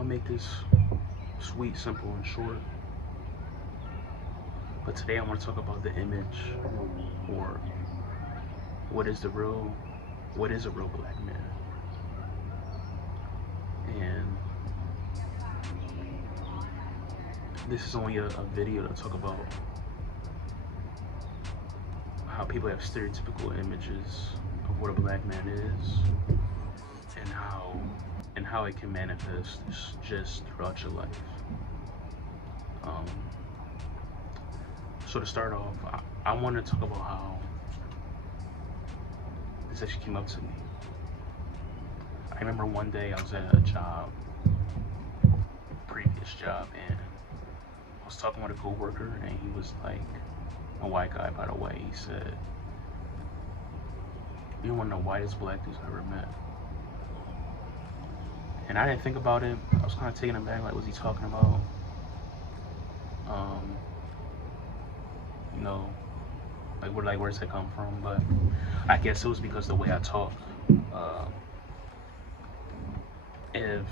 gonna make this sweet, simple, and short. But today I want to talk about the image, or what is the real, what is a real black man. And this is only a video to talk about how people have stereotypical images of what a black man is, and how it can manifest just throughout your life. Um, so to start off, I want to talk about how this actually came up to me. I remember one day I was at a job, previous job, and I was talking with a coworker, and he was like, a white guy, by the way. He said, "You want to know the whitest black dudes I ever met?" And I didn't think about it. I was kind of taken aback, like, what's he talking about? Um, you know, where's that come from? But I guess it was because the way I talk. Uh, if,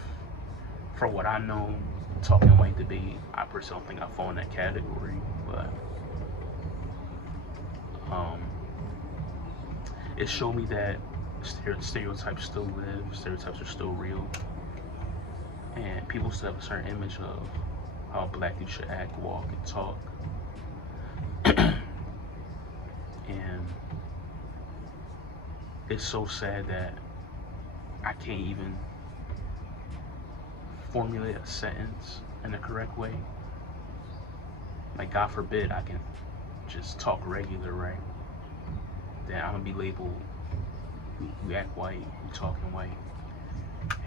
from what I know, talking white debate, I personally don't think I fall in that category. But um, it showed me that stereotypes still live, stereotypes are still real, and people still have a certain image of how a black dude should act, walk, and talk. And it's so sad that I can't even formulate a sentence in the correct way. Like, God forbid I can just talk regular, right? Then I'm gonna be labeled, we act white, we talking white.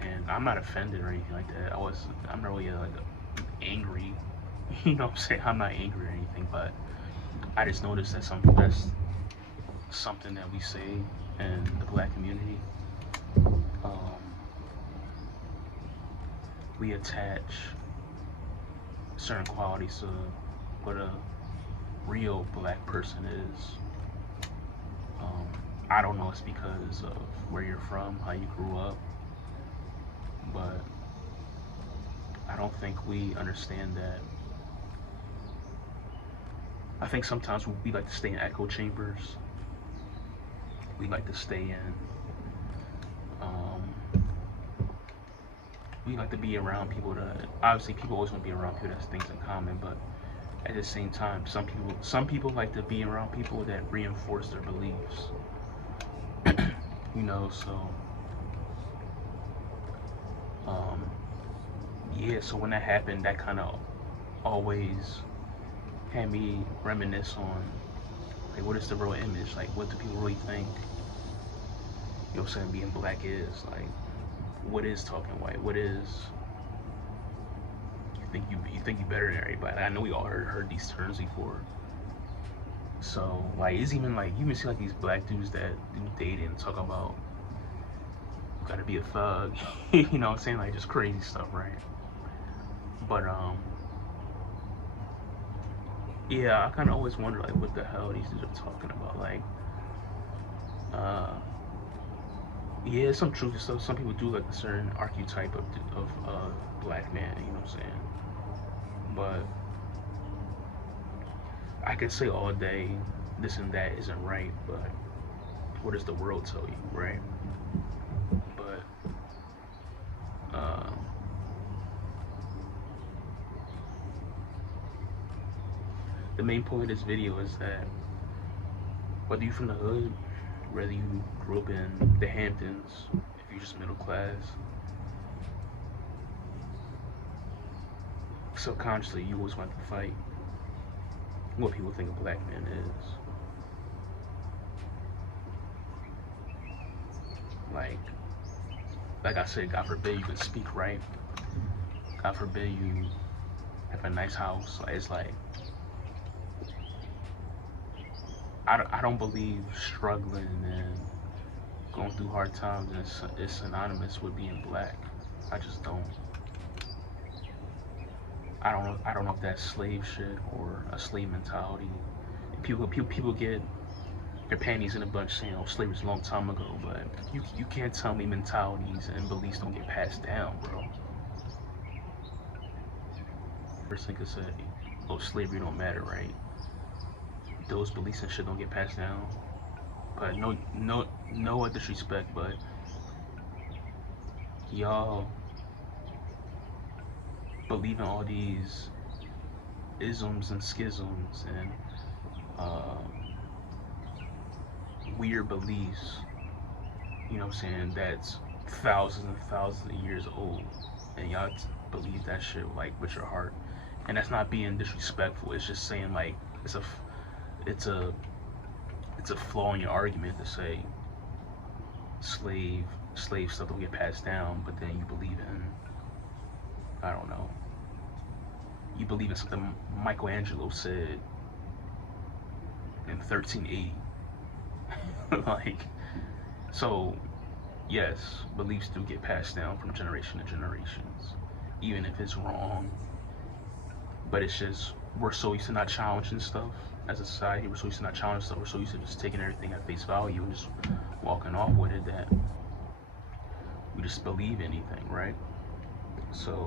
And I'm not offended or anything like that. I'm not really like angry. You know what I'm saying? I'm not angry or anything, but I just noticed that that's something that we say in the black community. Um, we attach certain qualities to what a real black person is. Um, I don't know it's because of where you're from, how you grew up, but I don't think we understand that. I think sometimes we like to stay in echo chambers. We like to stay in. Um, we like to be around people that, obviously people always want to be around people that have things in common, but at the same time, some people like to be around people that reinforce their beliefs. So um, yeah. So when that happened, that kind of always had me reminisce on, like, what is the real image? Like, what do people really think? You know what I'm saying? Being black is like, what is talking white? What is, you think you better than everybody? I know we all heard these terms before. So like, it's even like, you even see like these black dudes that do dating and talk about gotta be a thug. You know what I'm saying? Like, just crazy stuff, right? But yeah, I kind of always wonder, like, what the hell these dudes are talking about. Like, uh, yeah, some truth. So some people do like a certain archetype of black man. You know what I'm saying? But I can say all day this and that isn't right, but what does the world tell you, right? But um, the main point of this video is that whether you're from the hood, whether you grew up in the Hamptons, if you're just middle class, subconsciously you always want to fight what people think a black man is. Like, like I said, God forbid you can speak right. God forbid you have a nice house. Like, it's like, I don't believe struggling and going through hard times is synonymous with being black. I just don't. I don't know if that's slave shit or a slave mentality. People get their panties in a bunch saying, "Oh, slavery's a long time ago," but you can't tell me mentalities and beliefs don't get passed down, bro. person could say, "Oh, slavery don't matter, right?" Those beliefs and shit don't get passed down. But no disrespect, but y'all believe in all these isms and schisms and uh, weird beliefs. You know what I'm saying? That's thousands and thousands of years old, and y'all believe that shit like with your heart. And that's not being disrespectful. It's just saying like it's a it's a it's a flaw in your argument to say slave slave stuff don't get passed down, but then you believe in, I don't know, you believe in something Michelangelo said in 1380. Like, so yes, beliefs do get passed down from generation to generations, even if it's wrong. But it's just we're so used to not challenging stuff as a society. We're so used to not challenging stuff. We're so used to just taking everything at face value and just walking off with it that we just believe anything, right? So